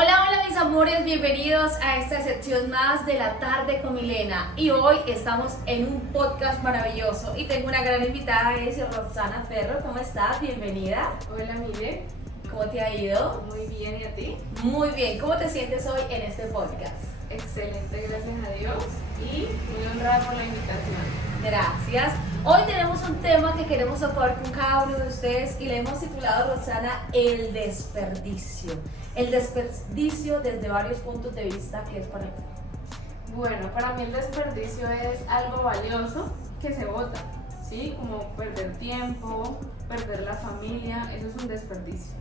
Hola, hola mis amores, bienvenidos a esta sección más de la tarde con Milena. Y hoy estamos en un podcast maravilloso y tengo una gran invitada, es Roxana Ferro. ¿Cómo estás? Bienvenida. Hola Mile, ¿Cómo te ha ido? muy bien, ¿y a ti? Muy bien. ¿Cómo te sientes hoy en este podcast? Excelente, gracias a Dios y muy honrada por la invitación. Gracias. Hoy tenemos un tema que queremos tocar con cada uno de ustedes y le hemos titulado, Roxana, el desperdicio. El desperdicio desde varios puntos de vista, ¿qué es para ti? Bueno, para mí el desperdicio es algo valioso que se bota, ¿sí? Como perder tiempo, perder la familia, eso es un desperdicio.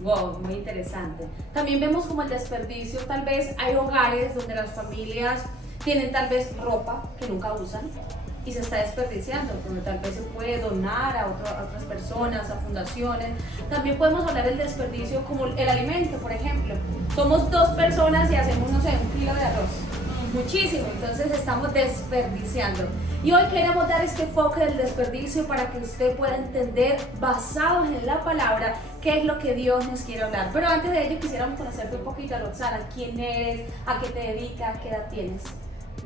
Wow, muy interesante. También vemos como el desperdicio, tal vez hay hogares donde las familias tienen tal vez ropa que nunca usan y se está desperdiciando, donde tal vez se puede donar a otras personas, a fundaciones. También podemos hablar del desperdicio como el alimento, por ejemplo. Somos dos personas y hacemos, no sé, 1 kilo de arroz. Muchísimo, entonces estamos desperdiciando. Y hoy queremos dar este enfoque del desperdicio para que usted pueda entender, basados en la palabra, qué es lo que Dios nos quiere hablar. Pero antes de ello quisiéramos conocerte un poquito, Roxana. ¿Quién eres? ¿A qué te dedicas? ¿Qué edad tienes?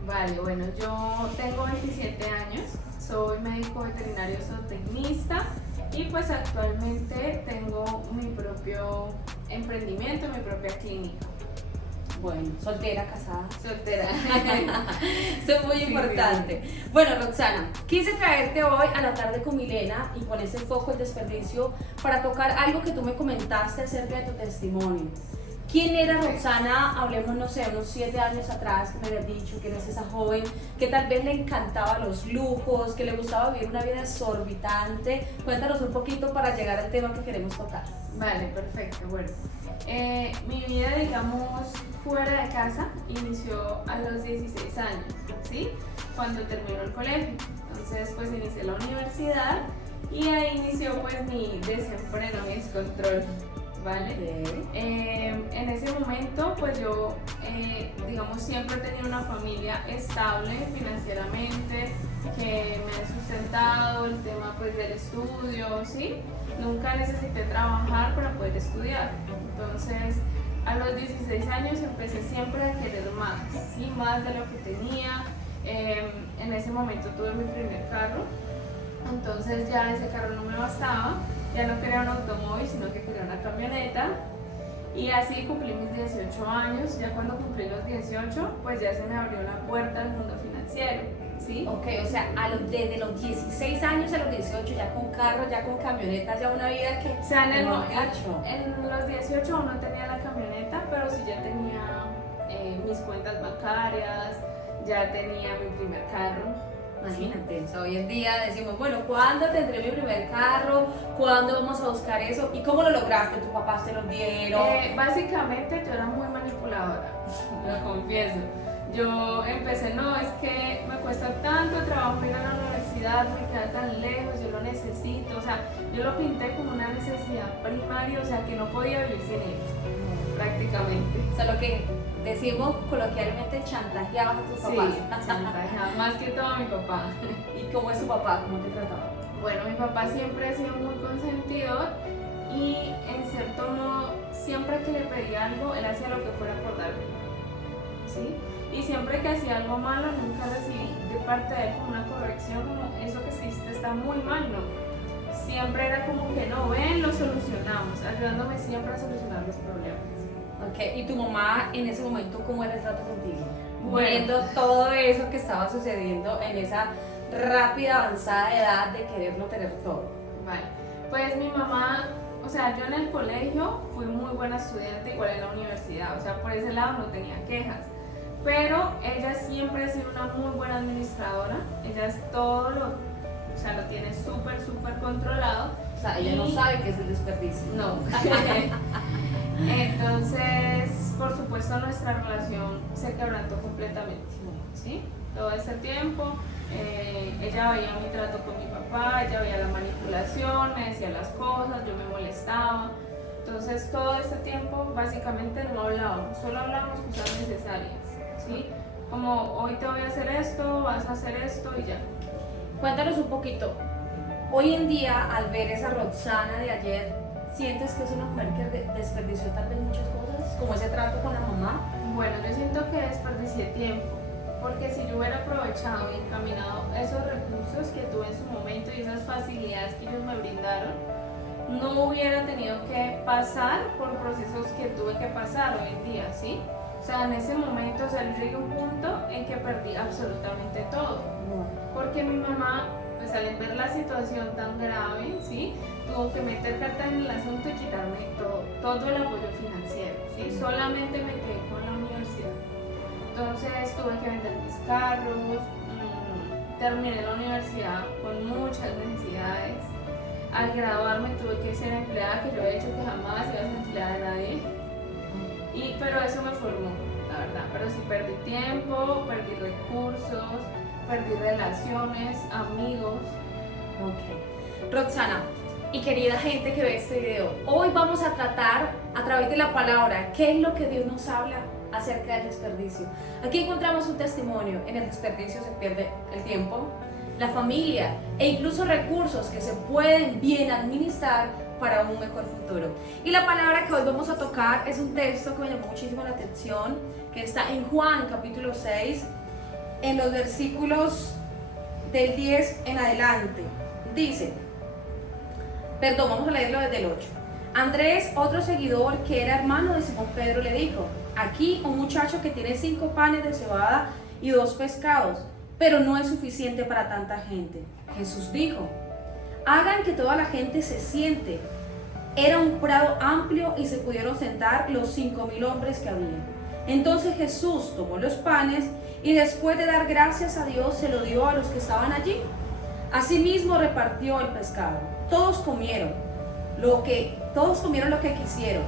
Vale, bueno, yo tengo 27 años, soy médico veterinario zootecnista y pues actualmente tengo mi propio emprendimiento, mi propia clínica. Bueno, soltera, casada. Soltera. Eso es muy importante. Sí. Bueno, Roxana, quise traerte hoy a la tarde con Milena y con ese foco el desperdicio para tocar algo que tú me comentaste acerca de tu testimonio. ¿Quién era Roxana? Hablemos, no sé, unos 7 años atrás, que me habías dicho que eres esa joven que tal vez le encantaban los lujos, que le gustaba vivir una vida exorbitante. Cuéntanos un poquito para llegar al tema que queremos tocar. Vale, perfecto. Bueno, mi vida, digamos, fuera de casa inició a los 16 años, ¿sí? Cuando terminó el colegio. Entonces, pues inicié la universidad y ahí inició pues mi desenfreno, mi descontrol, ¿vale? En ese momento, pues yo, digamos, siempre he tenido una familia estable financieramente, que me ha sustentado el tema pues del estudio, ¿sí? Nunca necesité trabajar para poder estudiar. Entonces, a los 16 años empecé siempre a querer más, ¿sí? Más de lo que tenía. En ese momento tuve mi primer carro, entonces ya ese carro no me bastaba, ya no quería un automóvil, sino que quería una camioneta. Y así cumplí mis 18 años, ya cuando cumplí los 18, pues ya se me abrió la puerta al mundo financiero, ¿sí? Ok, o sea, desde los 16 años a los 18, ya con carro, ya con camioneta, ya una vida que... O sea, en mucho. los 18 aún no tenía la camioneta, pero sí ya tenía mis cuentas bancarias, ya tenía mi primer carro. Imagínate, o sea, hoy en día decimos, bueno, ¿cuándo tendré mi primer carro? ¿Cuándo vamos a buscar eso? ¿Y cómo lo lograste? ¿Tus papás te lo dieron? Básicamente yo era muy manipuladora, lo confieso. Yo empecé, no, es que me cuesta tanto trabajo ir a la universidad, me queda tan lejos, yo lo necesito, o sea, yo lo pinté como una necesidad primaria, o sea, que no podía vivir sin ellos, prácticamente. O sea, lo que decimos coloquialmente, chantajeabas a tus papás. Sí, chantajeaba, más que todo a mi papá. ¿Y cómo es tu papá? ¿Cómo te trataba? Bueno, mi papá siempre ha sido muy consentidor y en cierto modo, siempre que le pedía algo, él hacía lo que fuera por darme, ¿sí? Y siempre que hacía algo malo, nunca recibí de parte de él como una corrección, como eso que hiciste está muy mal, no. Siempre era como que no, ven, lo solucionamos, ayudándome siempre a solucionar los problemas. Ok, ¿y tu mamá en ese momento cómo era el trato contigo? Bueno. Viendo todo eso que estaba sucediendo en esa rápida avanzada edad de quererlo tener todo. Vale, pues mi mamá, o sea, yo en el colegio fui muy buena estudiante, igual en la universidad, o sea, por ese lado no tenía quejas. Pero ella siempre ha sido una muy buena administradora, ella es todo lo, o sea, lo tiene súper, súper controlado. O sea, ella no sabe qué es el desperdicio. No. Entonces, por supuesto, nuestra relación se quebrantó completamente, ¿sí? Todo ese tiempo, ella veía mi trato con mi papá, ella veía la manipulación, me decía las cosas, yo me molestaba. Entonces, todo este tiempo, básicamente, no hablábamos, solo hablábamos cosas necesarias, ¿sí? Como, hoy te voy a hacer esto, vas a hacer esto y ya. Cuéntanos un poquito, hoy en día, al ver esa Roxana de ayer, ¿sientes que es una mujer que desperdició tal vez muchas cosas? Como ese trato con la mamá. Bueno, yo siento que desperdicié tiempo, porque si yo hubiera aprovechado y encaminado esos recursos que tuve en su momento y esas facilidades que ellos me brindaron, no hubiera tenido que pasar por procesos que tuve que pasar hoy en día, ¿sí? O sea, en ese momento, o sea, yo llegué a un punto en que perdí absolutamente todo, porque mi mamá, pues al ver la situación tan grave, ¿sí? Tuvo que meter carta en el asunto y quitarme todo el apoyo financiero, ¿sí? Solamente me quedé con la universidad. Entonces tuve que vender mis carros, terminé la universidad con muchas necesidades. Al graduarme tuve que ser empleada, que yo había dicho que jamás iba a ser empleada de nadie. Pero eso me formó, la verdad. Pero sí perdí tiempo, perdí recursos, perdí relaciones, amigos. Ok. Roxana, y querida gente que ve este video, hoy vamos a tratar a través de la palabra qué es lo que Dios nos habla acerca del desperdicio. Aquí encontramos un testimonio. En el desperdicio se pierde el tiempo, la familia e incluso recursos que se pueden bien administrar para un mejor futuro. Y la palabra que hoy vamos a tocar es un texto que me llamó muchísimo la atención, que está en Juan capítulo 6, en los versículos del 10 en adelante. Dice, vamos a leerlo desde el 8. Andrés, otro seguidor que era hermano de Simón Pedro, le dijo, aquí un muchacho que tiene 5 panes de cebada y 2 pescados, pero no es suficiente para tanta gente. Jesús dijo, hagan que toda la gente se siente. Era un prado amplio y se pudieron sentar los 5,000 hombres que había. Entonces Jesús tomó los panes y después de dar gracias a Dios se lo dio a los que estaban allí. Asimismo repartió el pescado. Todos comieron lo que quisieron.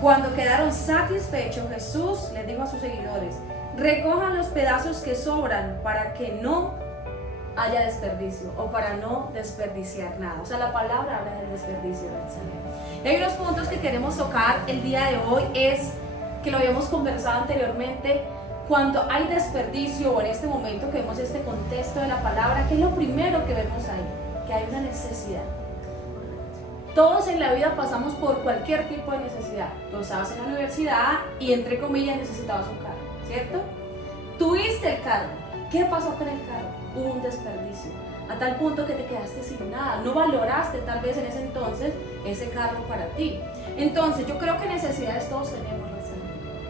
Cuando quedaron satisfechos, Jesús les dijo a sus seguidores, recojan los pedazos que sobran para que no haya desperdicio o para no desperdiciar nada. O sea, la palabra habla del desperdicio del Señor. Y hay unos puntos que queremos tocar el día de hoy, es que lo habíamos conversado anteriormente, cuando hay desperdicio o en este momento que vemos este contexto de la palabra, ¿qué es lo primero que vemos ahí? Que hay una necesidad. Todos en la vida pasamos por cualquier tipo de necesidad. Tú estabas en la universidad y entre comillas necesitabas un carro, ¿cierto? Tuviste el carro. ¿Qué pasó con el carro? Hubo un desperdicio, a tal punto que te quedaste sin nada. No valoraste tal vez en ese entonces ese carro para ti. Entonces yo creo que necesidades todos tenemos,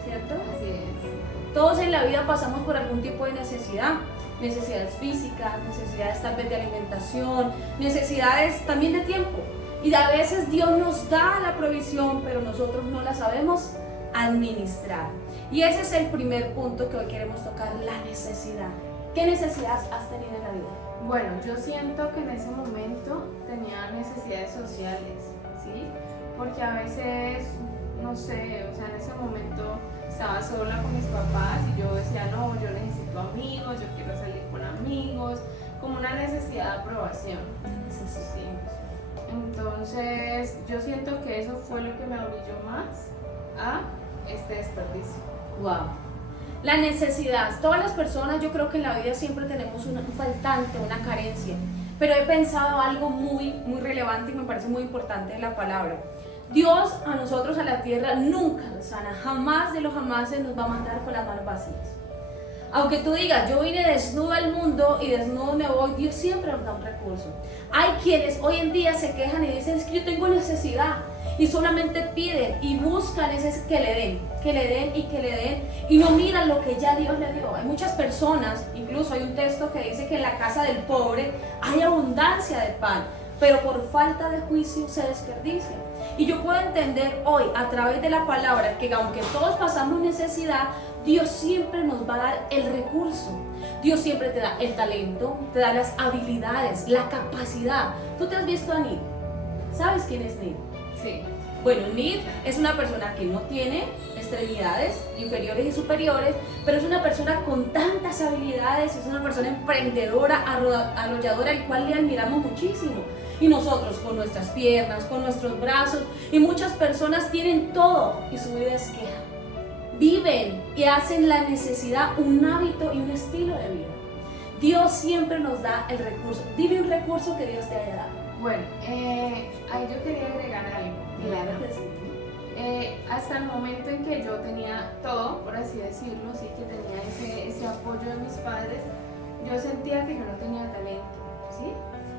¿cierto? Así es. Todos en la vida pasamos por algún tipo de necesidad. Necesidades físicas, necesidades tal vez de alimentación, necesidades también de tiempo. Y a veces Dios nos da la provisión, pero nosotros no la sabemos administrar. Y ese es el primer punto que hoy queremos tocar, la necesidad. ¿Qué necesidades has tenido en la vida? Bueno, yo siento que en ese momento tenía necesidades sociales, ¿sí? Porque a veces, no sé, o sea, en ese momento estaba sola con mis papás y yo decía, no, yo necesito amigos, yo quiero salir con amigos, como una necesidad de aprobación. Sí. Entonces, yo siento que eso fue lo que me orilló más a este desperdicio. Wow. La necesidad. Todas las personas, yo creo que en la vida siempre tenemos un faltante, una carencia. Pero he pensado algo muy relevante y me parece muy importante en la palabra. Dios a nosotros, a la tierra, nunca, Rosana, jamás de los jamases nos va a mandar con las manos vacías. Aunque tú digas, yo vine desnudo al mundo y desnudo me voy, Dios siempre nos da un recurso. Hay quienes hoy en día se quejan y dicen, es que yo tengo necesidad, y solamente piden y buscan ese que le den y no miran lo que ya Dios le dio. Hay muchas personas, incluso hay un texto que dice que en la casa del pobre hay abundancia de pan, pero por falta de juicio se desperdicia. Y yo puedo entender hoy a través de la palabra que aunque todos pasamos necesidad, Dios siempre nos va a dar el recurso. Dios siempre te da el talento, te da las habilidades, la capacidad. ¿Tú te has visto a Nid? ¿Sabes quién es Nid? Sí. Bueno, Nid es una persona que no tiene extremidades inferiores y superiores, pero es una persona con tantas habilidades, es una persona emprendedora, arrolladora, al cual le admiramos muchísimo. Y nosotros con nuestras piernas, con nuestros brazos, y muchas personas tienen todo y su vida es queja. Viven y hacen la necesidad un hábito y un estilo de vida. Dios siempre nos da el recurso. Dime un recurso que Dios te haya dado. Bueno, ahí yo quería agregar algo. Claro que sí. Hasta el momento en que yo tenía todo, por así decirlo, sí, que tenía ese apoyo de mis padres, yo sentía que yo no tenía talento, ¿sí?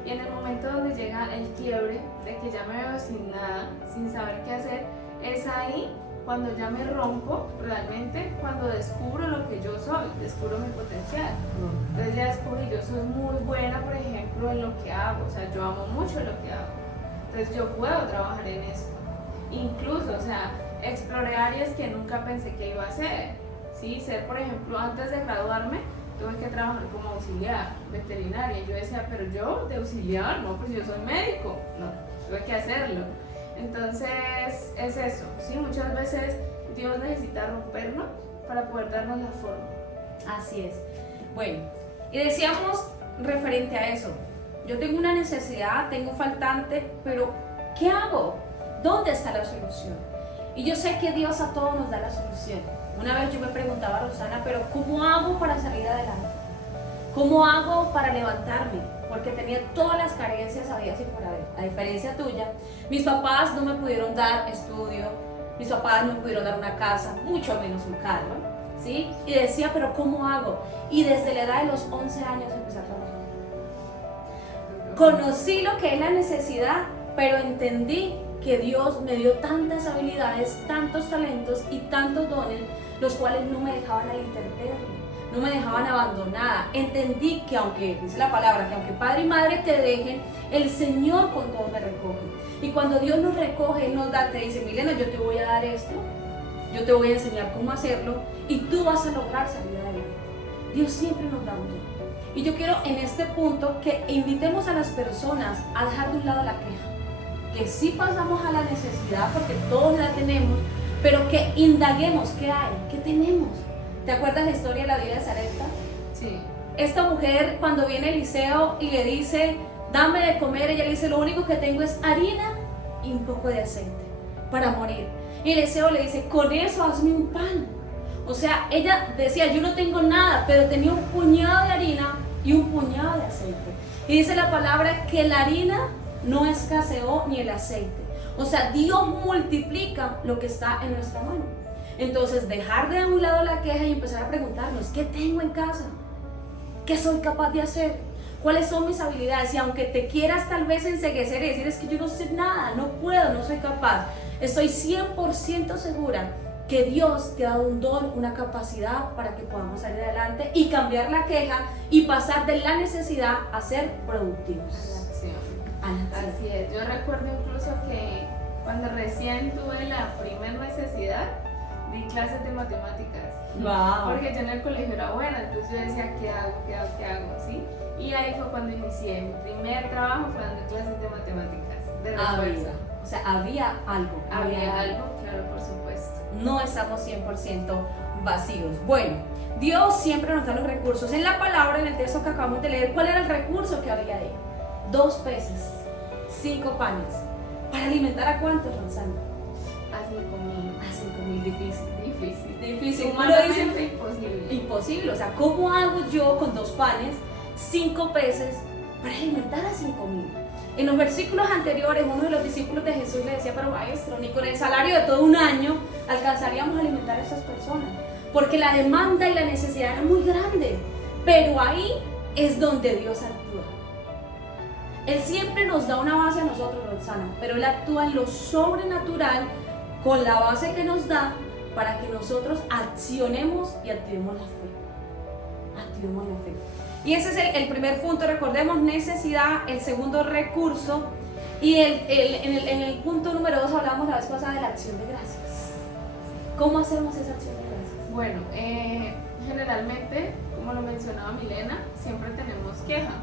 Y en el momento donde llega el quiebre, de que ya me veo sin nada, sin saber qué hacer, es ahí cuando ya me rompo realmente, cuando descubro lo que yo soy, descubro mi potencial. Entonces ya descubrí, yo soy muy buena, por ejemplo, en lo que hago, o sea, yo amo mucho lo que hago. Entonces yo puedo trabajar en esto. Incluso, o sea, exploré áreas que nunca pensé que iba a hacer, ¿sí? Ser, por ejemplo, antes de graduarme, tuve que trabajar como auxiliar veterinaria. Yo decía, pero yo de auxiliar, no, pues yo soy médico, no, tuve que hacerlo. Entonces, es eso, ¿sí? Muchas veces Dios necesita rompernos para poder darnos la forma. Así es. Bueno, y decíamos referente a eso, yo tengo una necesidad, tengo un faltante, pero ¿qué hago? ¿Dónde está la solución? Y yo sé que Dios a todos nos da la solución. Una vez yo me preguntaba a Rosana, pero ¿cómo hago para salir adelante? ¿Cómo hago para levantarme? Porque tenía todas las carencias habidas y por haber. A diferencia tuya, mis papás no me pudieron dar estudio, mis papás no me pudieron dar una casa, mucho menos un carro, ¿sí? Y decía, pero ¿cómo hago? Y desde la edad de los 11 años empecé a trabajar. Conocí lo que es la necesidad, pero entendí que Dios me dio tantas habilidades, tantos talentos y tantos dones, los cuales no me dejaban a la intemperie, no me dejaban abandonada. Entendí que aunque, dice la palabra, que aunque padre y madre te dejen, el Señor con todo me recoge. Y cuando Dios nos recoge, Él nos da, te dice, Milena, yo te voy a dar esto, yo te voy a enseñar cómo hacerlo y tú vas a lograr salir adelante. Dios siempre nos da un don. Y yo quiero en este punto que invitemos a las personas a dejar de un lado la queja. Que sí pasamos a la necesidad porque todos la tenemos, pero que indaguemos qué hay, qué tenemos. ¿Te acuerdas la historia de la vida de Sarepta? Sí. Esta mujer cuando viene Eliseo y le dice, dame de comer, ella le dice, lo único que tengo es harina y un poco de aceite para morir. Y Eliseo le dice, con eso hazme un pan. O sea, ella decía, yo no tengo nada, pero tenía un puñado de harina y un puñado de aceite. Y dice la palabra que la harina no escaseó ni el aceite. O sea, Dios multiplica lo que está en nuestra mano. Entonces, dejar de un lado la queja y empezar a preguntarnos, ¿qué tengo en casa? ¿Qué soy capaz de hacer? ¿Cuáles son mis habilidades? Y aunque te quieras tal vez enceguecer y decir, es que yo no sé nada, no puedo, no soy capaz, estoy 100% segura que Dios te ha dado un don, una capacidad para que podamos salir adelante y cambiar la queja y pasar de la necesidad a ser productivos. Así es, yo recuerdo incluso que cuando recién tuve la primera necesidad, di clases de matemáticas. Wow. Porque yo en el colegio era buena, entonces yo decía, ¿qué hago? ¿Sí? Y ahí fue cuando inicié. Mi primer trabajo fue dando clases de matemáticas, de refuerzo. O sea, había algo. Había algo, claro, por supuesto. No estamos 100% vacíos. Bueno, Dios siempre nos da los recursos. En la palabra, en el texto que acabamos de leer, ¿cuál era el recurso que había ahí? 2 peces, 5 panes. ¿Para alimentar a cuántos, Rosana? A 5.000. A 5.000, difícil. Humanamente imposible. Imposible, o sea, ¿cómo hago yo con 2 panes, 5 peces para alimentar a 5.000? En los versículos anteriores, uno de los discípulos de Jesús le decía, pero maestro, ni con el salario de todo un año alcanzaríamos a alimentar a esas personas, porque la demanda y la necesidad era muy grande. Pero ahí es donde Dios actúa. Él siempre nos da una base a nosotros, Rosana, pero Él actúa en lo sobrenatural con la base que nos da para que nosotros accionemos y activemos la fe. Y ese es el primer punto, recordemos, necesidad. El segundo, recurso. Y en el punto número 2 hablamos la vez pasada de la acción de gracias. ¿Cómo hacemos esa acción de gracias? Bueno, generalmente, como lo mencionaba Milena, siempre tenemos queja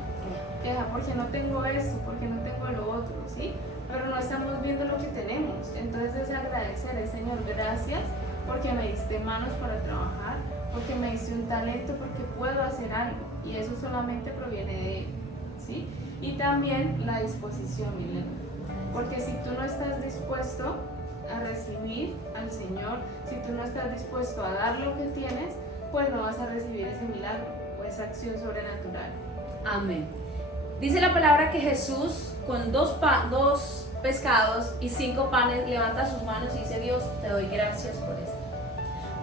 porque no tengo esto, porque no tengo lo otro, ¿sí? Pero no estamos viendo lo que tenemos. Entonces es agradecer, Señor, gracias porque me diste manos para trabajar, porque me diste un talento, porque puedo hacer algo, y eso solamente proviene de Él, ¿sí? Y también la disposición, Milena, porque si tú no estás dispuesto a recibir al Señor, si tú no estás dispuesto a dar lo que tienes, pues no vas a recibir ese milagro, esa acción sobrenatural. Amén. Dice la palabra que Jesús con dos pescados y 5 panes levanta sus manos y dice: Dios, te doy gracias por esto.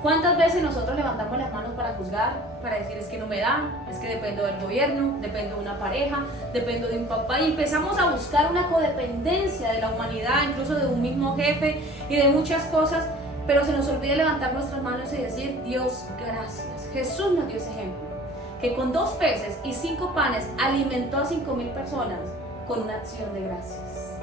¿Cuántas veces nosotros levantamos las manos para juzgar, para decir es que no me dan, es que dependo del gobierno, dependo de una pareja, dependo de un papá, y empezamos a buscar una codependencia de la humanidad, incluso de un mismo jefe y de muchas cosas, pero se nos olvida levantar nuestras manos y decir: Dios, gracias. Jesús nos dio ese ejemplo, que con 2 peces y 5 panes alimentó a 5,000 personas con una acción de gracias.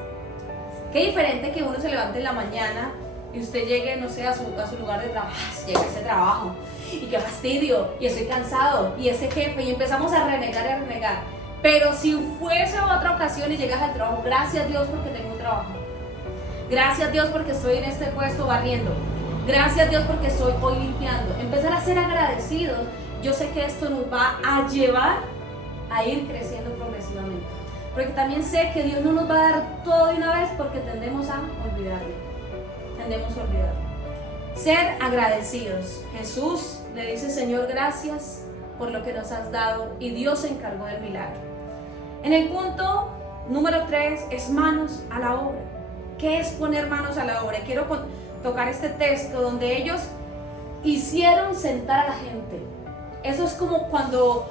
Qué diferente que uno se levante en la mañana y usted llegue, no sé, a su lugar de trabajo, llega a ese trabajo, y qué fastidio, y estoy cansado, y ese jefe, y empezamos a renegar y a renegar. Pero si fuese otra ocasión y llegas al trabajo: gracias Dios porque tengo un trabajo, gracias Dios porque estoy en este puesto barriendo, gracias Dios porque estoy hoy limpiando. Empezar a ser agradecidos. Yo sé que esto nos va a llevar a ir creciendo progresivamente, porque también sé que Dios no nos va a dar todo de una vez, porque tendemos a olvidarlo. Ser agradecidos. Jesús le dice: Señor, gracias por lo que nos has dado, y Dios se encargó del milagro. En el punto número 3 es manos a la obra. ¿Qué es poner manos a la obra? Quiero tocar este texto donde ellos hicieron sentar a la gente. Eso es como cuando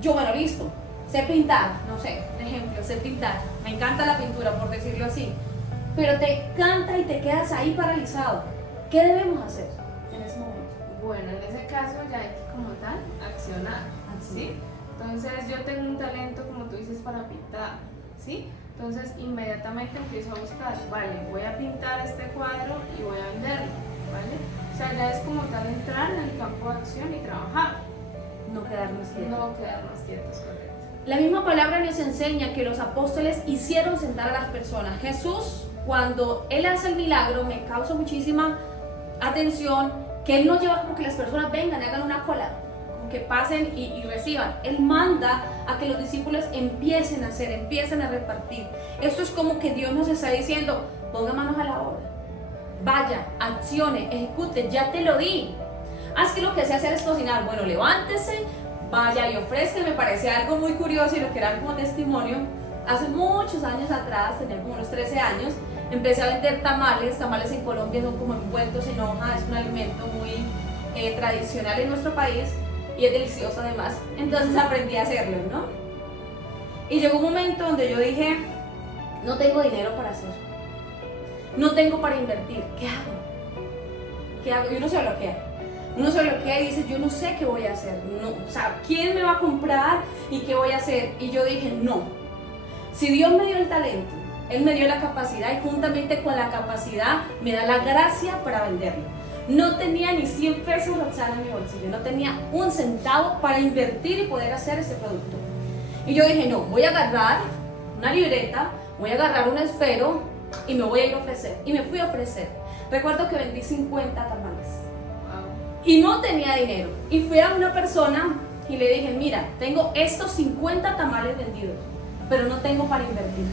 yo, bueno, listo, sé pintar, no sé, un ejemplo, sé pintar, me encanta la pintura, por decirlo así, pero te canta y te quedas ahí paralizado. ¿Qué debemos hacer en ese momento? Bueno, en ese caso ya hay que, como tal, accionar, ¿sí? Entonces yo tengo un talento, como tú dices, para pintar, ¿sí? Entonces inmediatamente empiezo a buscar: vale, voy a pintar este cuadro y voy a venderlo, ¿vale? O sea, ya es como tal entrar en el campo de acción y trabajar. No quedarnos quietos. No quedarnos quietos, correcto. La misma palabra nos enseña que los apóstoles hicieron sentar a las personas. Jesús, cuando Él hace el milagro, me causa muchísima atención que Él no lleva como que las personas vengan y hagan una cola, como que pasen y reciban. Él manda a que los discípulos empiecen a hacer, empiecen a repartir. Esto es como que Dios nos está diciendo: ponga manos a la obra. Vaya, accione, ejecute, ya te lo di. Haz que lo que sé hacer es cocinar. Bueno, levántese, vaya y ofrezca. Me parece algo muy curioso y lo que era como testimonio. Hace muchos años atrás, tenía como unos 13 años, empecé a vender tamales. Tamales en Colombia son como envueltos en hoja, es un alimento muy tradicional en nuestro país y es delicioso además. Entonces aprendí a hacerlo, ¿no? Y llegó un momento donde yo dije: no tengo dinero para hacer, no tengo para invertir, ¿qué hago? ¿Qué hago? Y uno se bloquea y dice: yo no sé qué voy a hacer, no, o sea, ¿quién me va a comprar y qué voy a hacer? Y yo dije: no, si Dios me dio el talento, Él me dio la capacidad, y juntamente con la capacidad me da la gracia para venderlo. No tenía ni 100 pesos Roxana en mi bolsillo, no tenía un centavo para invertir y poder hacer ese producto. Y yo dije: no, voy a agarrar una libreta, voy a agarrar un esfero y me voy a ir a ofrecer. Y me fui a ofrecer. Recuerdo que vendí 50 tamales. Wow. Y no tenía dinero. Y fui a una persona y le dije: mira, tengo estos 50 tamales vendidos, pero no tengo para invertir.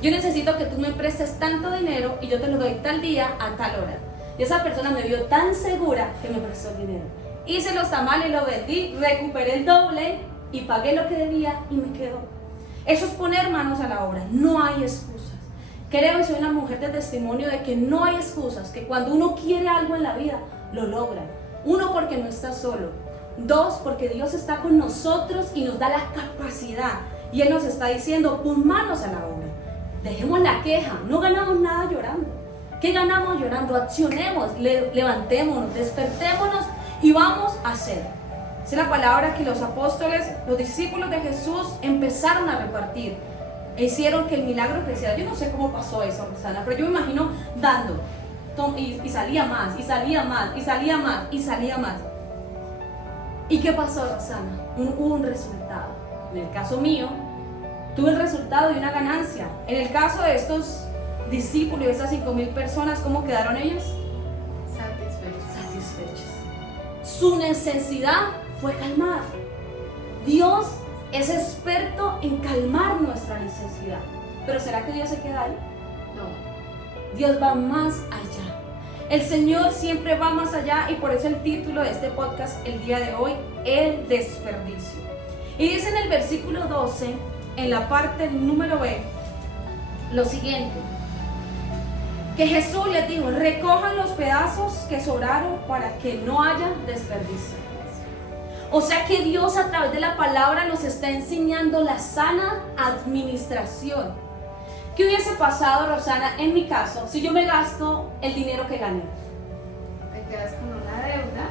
Yo necesito que tú me prestes tanto dinero y yo te lo doy tal día a tal hora. Y esa persona me vio tan segura que me prestó el dinero. Hice los tamales, lo vendí, recuperé el doble y pagué lo que debía y me quedó. Eso es poner manos a la obra. No hay excusas. Creo y soy una mujer de testimonio de que no hay excusas, que cuando uno quiere algo en la vida, lo logra. 1, porque no está solo. 2, porque Dios está con nosotros y nos da la capacidad. Y Él nos está diciendo: pon manos a la obra. Dejemos la queja, no ganamos nada llorando. ¿Qué ganamos llorando? Accionemos, levantémonos, despertémonos y vamos a hacer. Es la palabra que los apóstoles, los discípulos de Jesús empezaron a repartir. E hicieron que el milagro creciera. Yo no sé cómo pasó eso, Rosana, pero yo me imagino dando. Y salía más, y salía más, y salía más, y salía más. ¿Y qué pasó, Rosana? Hubo un resultado. En el caso mío, tuve el resultado de una ganancia. En el caso de estos discípulos, de estas 5,000 personas, ¿cómo quedaron ellos? Satisfechos. Su necesidad fue calmar. Dios es experto en calmar nuestra necesidad. Pero ¿será que Dios se queda ahí? No. Dios va más allá. El Señor siempre va más allá y por eso el título de este podcast el día de hoy, el desperdicio. Y dice en el versículo 12, en la parte número B, lo siguiente, que Jesús les dijo, recojan los pedazos que sobraron para que no haya desperdicio. O sea que Dios a través de la palabra nos está enseñando la sana administración. ¿Qué hubiese pasado, Rosana, en mi caso, si yo me gasto el dinero que gané? Te quedas con una deuda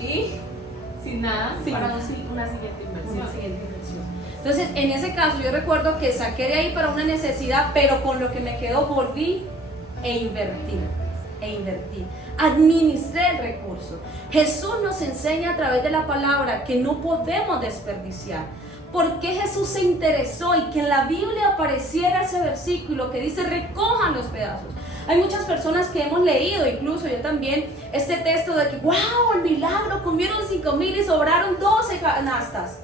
y sin nada para una siguiente inversión. Entonces, en ese caso, yo recuerdo que saqué de ahí para una necesidad, pero con lo que me quedó volví e invertí. Administré el recurso. Jesús nos enseña a través de la palabra que no podemos desperdiciar. ¿Por qué Jesús se interesó y que en la Biblia apareciera ese versículo que dice recojan los pedazos? Hay muchas personas que hemos leído, incluso yo también, este texto de que wow, el milagro, comieron 5,000 y sobraron 12 canastas.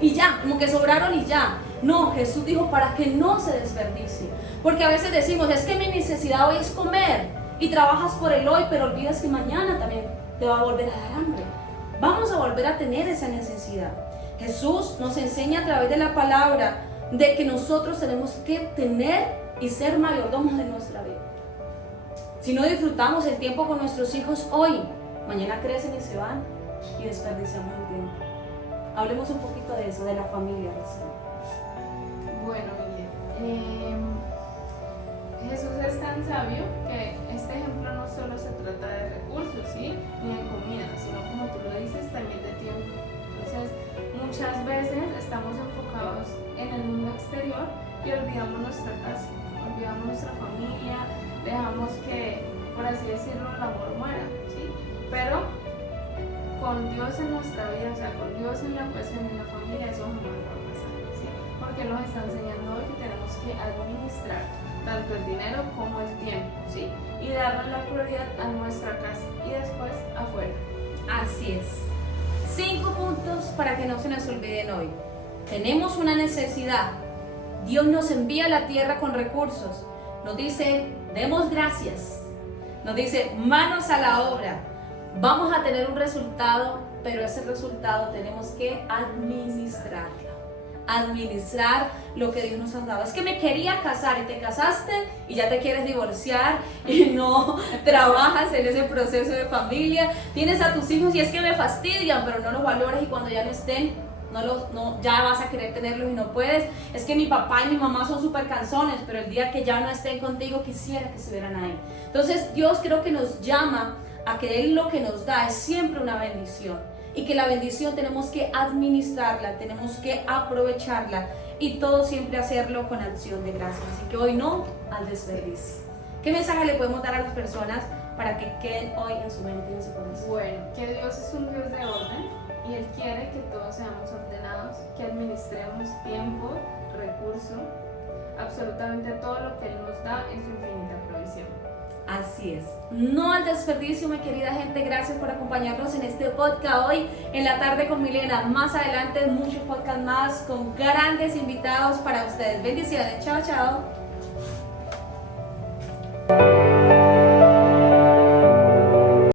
Y ya, como que sobraron y ya. No, Jesús dijo para que no se desperdicie. Porque a veces decimos, es que mi necesidad hoy es comer. Y trabajas por el hoy, pero olvidas que mañana también te va a volver a dar hambre. Vamos a volver a tener esa necesidad. Jesús nos enseña a través de la palabra de que nosotros tenemos que tener y ser mayordomos de nuestra vida. Si no disfrutamos el tiempo con nuestros hijos hoy, mañana crecen y se van y desperdiciamos el tiempo. Hablemos un poquito de eso, de la familia. Bueno, Miguel, Jesús es tan sabio que este ejemplo no solo se trata de recursos, ¿sí? Ni de comida, sino como tú lo dices, también de tiempo. Entonces, muchas veces estamos enfocados en el mundo exterior y olvidamos nuestra casa, olvidamos nuestra familia, dejamos que, por así decirlo, el amor muera, ¿sí? Pero con Dios en nuestra vida, o sea, con Dios en la familia, eso jamás va a pasar, ¿sí? Porque nos está enseñando hoy que tenemos que administrar tanto el dinero como el tiempo, ¿sí? Y darle la prioridad a nuestra casa y después afuera. Así es. 5 puntos para que no se nos olviden hoy. Tenemos una necesidad. Dios nos envía a la tierra con recursos. Nos dice, demos gracias. Nos dice, manos a la obra. Vamos a tener un resultado, pero ese resultado tenemos que administrarlo. Administrar lo que Dios nos ha dado. Es que me quería casar y te casaste y ya te quieres divorciar y no trabajas en ese proceso de familia. Tienes a tus hijos y es que me fastidian, pero no los valores y cuando ya no estén, ya vas a querer tenerlos y no puedes. Es que mi papá y mi mamá son súper cansones, pero el día que ya no estén contigo quisiera que estuvieran ahí. Entonces Dios creo que nos llama a que Él lo que nos da es siempre una bendición. Y que la bendición tenemos que administrarla, tenemos que aprovecharla y todo siempre hacerlo con acción de gracias. Así que hoy no al desperdicio. ¿Qué mensaje le podemos dar a las personas para que queden hoy en su mente y en su corazón? Bueno, que Dios es un Dios de orden y Él quiere que todos seamos ordenados, que administremos tiempo, recurso, absolutamente todo lo que Él nos da en su infinita provisión. Así es. No al desperdicio, mi querida gente. Gracias por acompañarnos en este podcast hoy en la tarde con Milena. Más adelante muchos podcasts más con grandes invitados para ustedes. Bendiciones. Chao, chao.